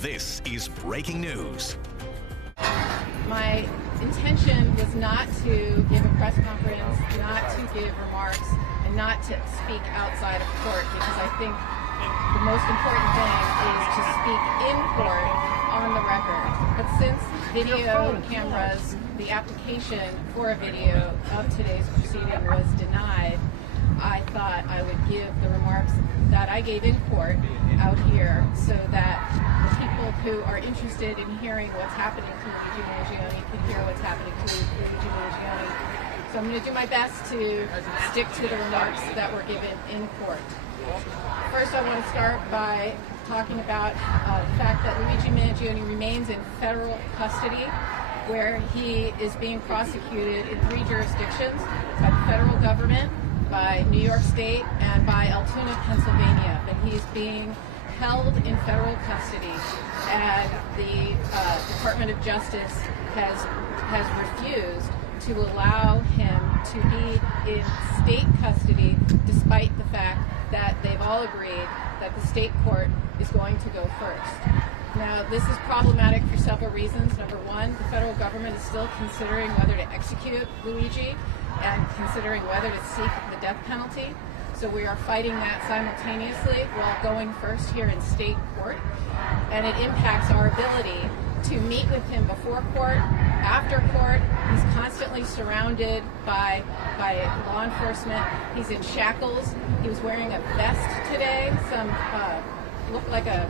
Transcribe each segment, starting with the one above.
This is breaking news. My intention was not to give a press conference, not to give remarks, and not to speak outside of court, because I think the most important thing is to speak in court on the record. But since video cameras, the application for a video of today's proceeding was denied, I thought I would give the remarks that I gave in court out here so that the people who are interested in hearing what's happening to Luigi Mangione can hear what's happening to Luigi Mangione. So I'm going to do my best to stick to the remarks that were given in court. First, I want to start by talking about the fact that Luigi Mangione remains in federal custody, where he is being prosecuted in 3 jurisdictions: by the federal government, by New York State, and by Altoona, Pennsylvania. But he's being held in federal custody, and the Department of Justice has refused to allow him to be in state custody, despite the fact that they've all agreed that the state court is going to go first. Now, this is problematic for several reasons. Number one, the federal government is still considering whether to execute Luigi and considering whether to seek the death penalty. So we are fighting that simultaneously while going first here in state court. And it impacts our ability to meet with him before court, after court. He's constantly surrounded by law enforcement. He's in shackles. He was wearing a vest today, looked like I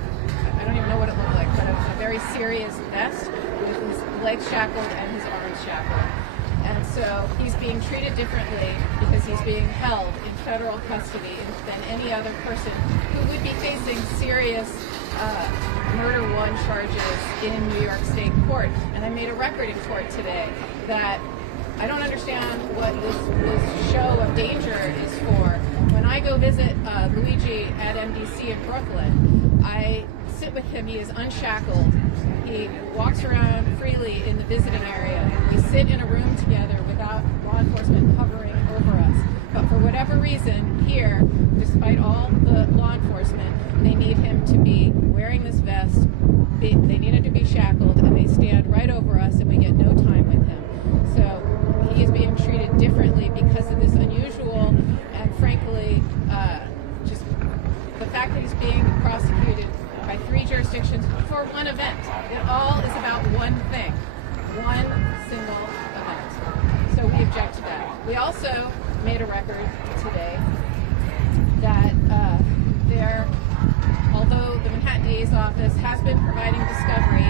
don't even know what it looked like, but a very serious vest with his legs shackled and his arms shackled. And so he's being treated differently because he's being held in federal custody than any other person who would be facing serious murder 1 charges in New York State court. And I made a record in court today that I don't understand what this show of danger is for. When I go visit Luigi at MDC in Brooklyn, I sit with him. He is unshackled. He walks around freely in the visiting area. We sit in a room together without law enforcement hovering over us. But for whatever reason, here, despite all the law enforcement, they need him to be wearing this vest. They need him to be shackled, and they stand right over us, and we get no time with him. So he is being treated differently because of this unusual and, frankly, just the fact that he's being prosecuted by 3 jurisdictions for one event. It all is about one thing, one single event. So we object to that. We also made a record today that although the Manhattan DA's office has been providing discovery,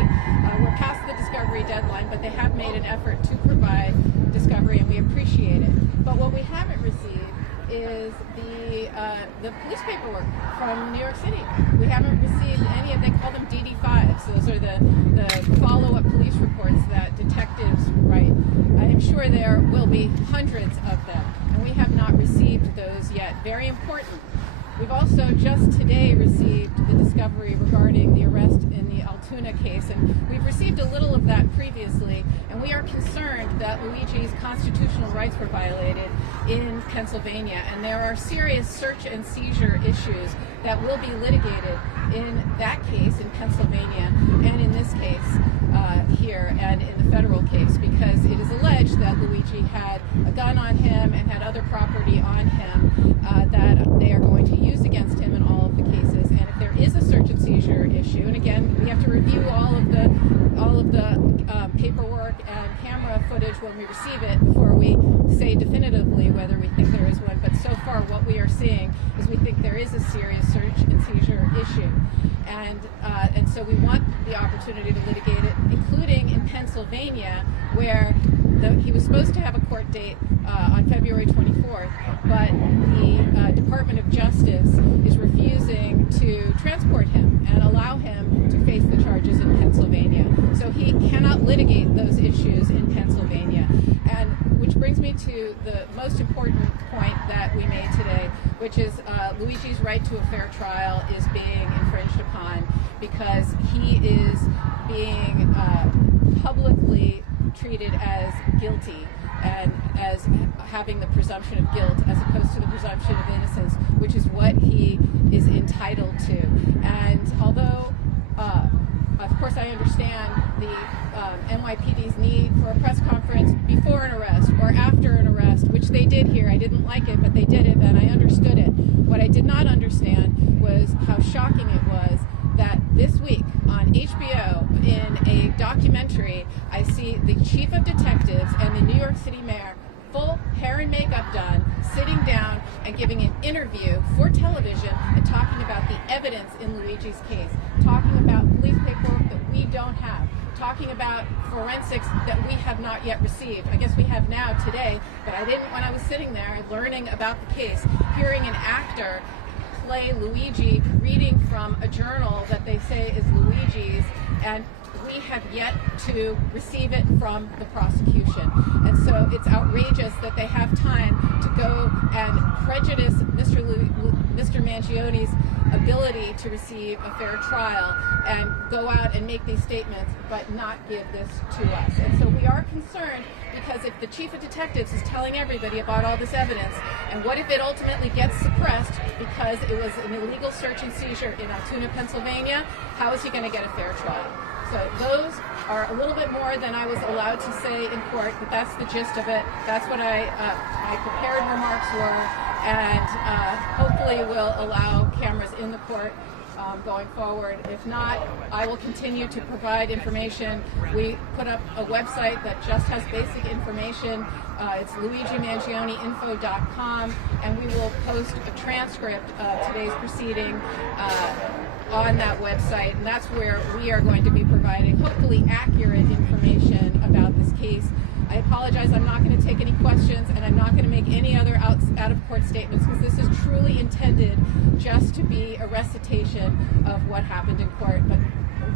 we're past the discovery deadline, but they have made an effort to provide discovery, and we appreciate it. But what we haven't received is the police paperwork from New York City. We haven't received any of, they call them DD5s. Those are the follow-up police reports that detectives write. I am sure there will be hundreds of them, and we have not received those yet. Very important. We've also just today received the discovery regarding the arrest in the Altoona case, and we've received a little of that previously, and we are concerned that Luigi's constitutional rights were violated in Pennsylvania, and there are serious search and seizure issues that will be litigated in that case in Pennsylvania and in this case here and in the federal case, because it is alleged that Luigi had a gun on him and had other property on him that they are going to use against him in all of the cases. And if there is a search and seizure issue, and again, we have to review all of the paperwork and camera footage when we receive it before we say definitively whether we think there is one. But so far, what we are seeing is we think there is a serious search and seizure issue, and so we want the opportunity to litigate it, including in Pennsylvania, where he was supposed to have a court date on February 24th, but the Department of Justice is refusing to transport him and allow him to face the charges in Pennsylvania. So he cannot litigate those issues in Pennsylvania. And which brings me to the most important point that we made today, which is Luigi's right to a fair trial is being infringed upon because he is being publicly treated as guilty and as having the presumption of guilt as opposed to the presumption of innocence, which is what he is entitled to. And although course, I understand the NYPD's need for a press conference before an arrest or after an arrest, which they did here. I didn't like it, but they did it, and I understood it. What I did not understand was how shocking it was that this week on HBO, in a documentary, I see the chief of detectives and the New York City mayor, full hair and makeup done, sitting down and giving an interview for television and talking about the evidence in Luigi's case, talking about police paperwork that we don't have, talking about forensics that we have not yet received. I guess we have now today, but I didn't when I was sitting there learning about the case, hearing an actor play Luigi reading from a journal that they say is Luigi's, and we have yet to receive it from the prosecution. And so it's outrageous that they have time to go and prejudice Mr. Mangione's ability to receive a fair trial and go out and make these statements, but not give this to us. And so we are concerned, because if the chief of detectives is telling everybody about all this evidence, and what if it ultimately gets suppressed because it was an illegal search and seizure in Altoona, Pennsylvania, how is he going to get a fair trial? So those are a little bit more than I was allowed to say in court, but that's the gist of it. That's what my prepared remarks were, and hopefully will allow cameras in the court going forward. If not, I will continue to provide information. We put up a website that just has basic information. It's luigimangioneinfo.com, and we will post a transcript of today's proceeding on that website, and that's where we are going to be providing hopefully accurate information about this case. I apologize, I'm not going to take any questions, and I'm not going to make any other out-of-court statements, because this is truly intended just to be a recitation of what happened in court. But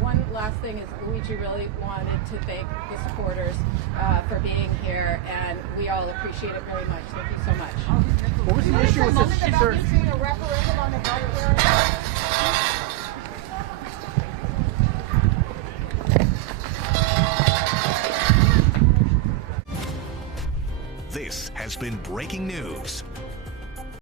one last thing is, Luigi really wanted to thank the supporters for being here, and we all appreciate it very much. Thank you so much. What was the issue with this? About you doing a referendum on the gun hearing? This has been breaking news.